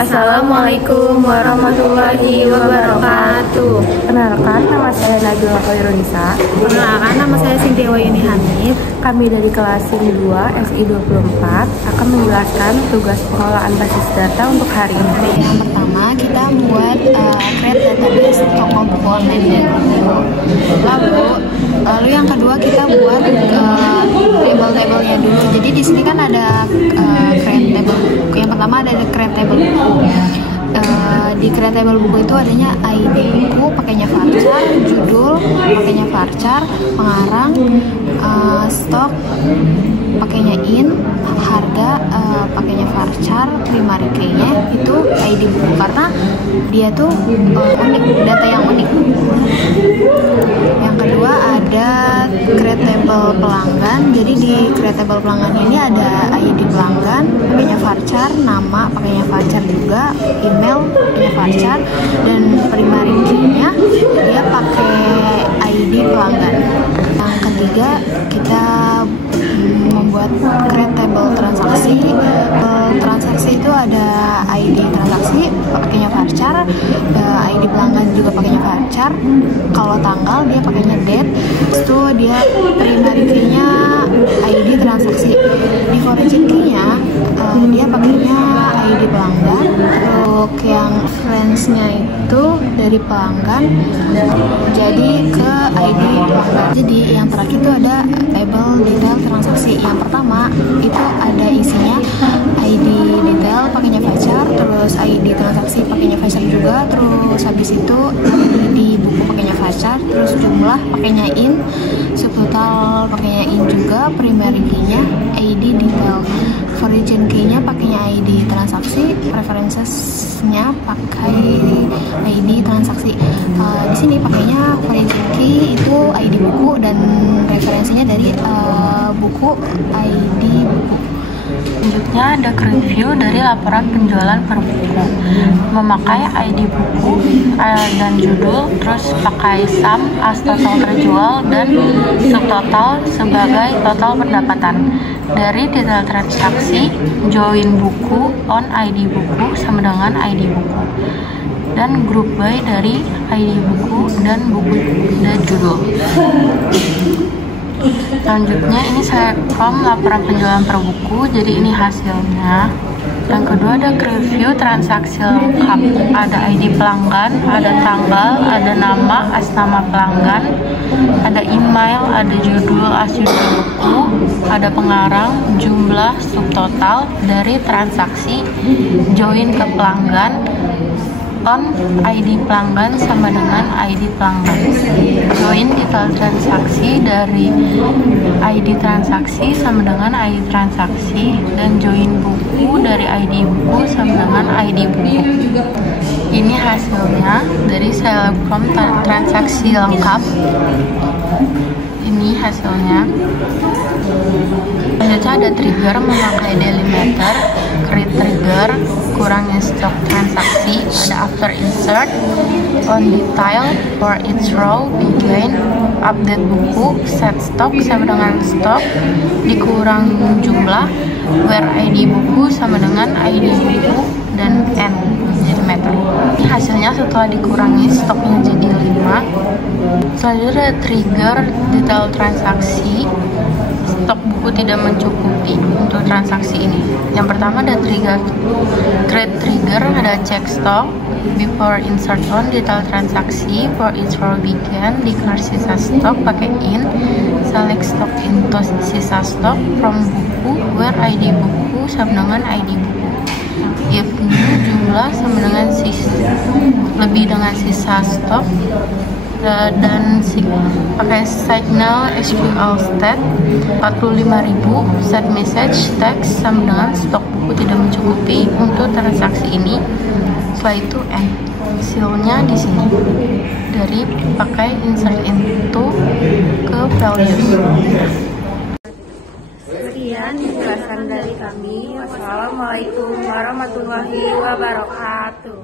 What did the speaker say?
Assalamualaikum warahmatullahi wabarakatuh. Kenalkan, nama saya Najwa Khairunisa. Kenalkan, nama saya Sintia Wayuni Hanif. Kami dari kelas 2 SI 24 akan menjelaskan tugas pengolahan basis data untuk hari ini. Yang pertama, kita buat create database toko buku online. Lalu yang kedua, kita buat table-tablenya dulu. Jadi di sini kan ada create table buku. Yang pertama ada create table buku. Di create table buku itu adanya ID buku pakainya varchar, judul pakainya varchar, pengarang, stok pakainya in, harga pakainya varchar, primary key-nya itu ID buku karena dia tuh unik, data yang unik. Yang kedua ada create table pelanggan. Jadi di create table pelanggan ini ada ID pelanggan pakainya varchar, nama pakainya varchar juga, email pakainya varchar, dan primary key-nya dia pakai ID pelanggan. Yang ketiga kita membuat create table transaksi. Transaksi itu ada ID transaksi pakainya varchar, ID pelanggan juga pakainya varchar. Kalau tanggal dia pakainya date. Itu dia primary key-nya ID transaksi. Di origin key-nya dia pakainya ID pelanggan. Untuk yang reference-nya itu dari pelanggan jadi ke ID pelanggan. Jadi yang terakhir itu ada table detail transaksi. Yang pertama itu ada isinya ID detail pakainya varchar, terus ID transaksi pakainya varchar juga, terus habis itu ID buku pakainya varchar, terus jumlah pakainya in, subtotal pakainya in juga, primary key-nya ID detail, origin key-nya pakainya ID transaksi, preferences-nya pakai ID transaksi. Di sini pakainya origin key itu ID buku dan referensinya dari buku ID buku. Selanjutnya ada review dari laporan penjualan per buku, memakai ID buku dan judul, terus pakai sum as total terjual dan subtotal sebagai total pendapatan. Dari detail transaksi, join buku on ID buku sama dengan ID buku, dan group by dari ID buku dan buku dan judul. Selanjutnya ini saya form laporan penjualan per buku, jadi ini hasilnya. Yang kedua ada review transaksi lengkap, ada ID pelanggan, ada tanggal, ada nama as nama pelanggan, ada email, ada judul as judul buku, ada pengarang, jumlah, subtotal dari transaksi, join ke pelanggan, on ID pelanggan sama dengan ID pelanggan, join detail transaksi dari ID transaksi sama dengan ID transaksi, dan join buku dari ID buku sama dengan ID buku. Ini hasilnya dari Selebgram transaksi lengkap. Ini hasilnya. Selanjutnya ada trigger memakai delimiter, create trigger, kurangnya stok transaksi, ada after insert, on detail, for each row, begin, update buku, set stock sama dengan stok, dikurang jumlah, where ID buku sama dengan ID buku, dan end jadi meter. Ini hasilnya setelah dikurangi stoknya jadi 5. Selanjutnya ada trigger detail transaksi, stok buku tidak mencukupi untuk transaksi ini. Yang pertama ada trigger create trigger, ada check stock, before insert on detail transaksi, for each row begin, declare sisa stok pakai in, select stock into sisa stok from buku, where ID buku sama dengan ID buku, if new jumlah sama dengan lebih dengan sisa stok, dan pakai signal SQL stat 45.000, set message text sama dengan stok buku tidak mencukupi untuk transaksi ini. Setelah itu end. Hasilnya di sini dari pakai insert into ke values. Sekian penjelasan dari kami. Wassalamualaikum warahmatullahi wabarakatuh.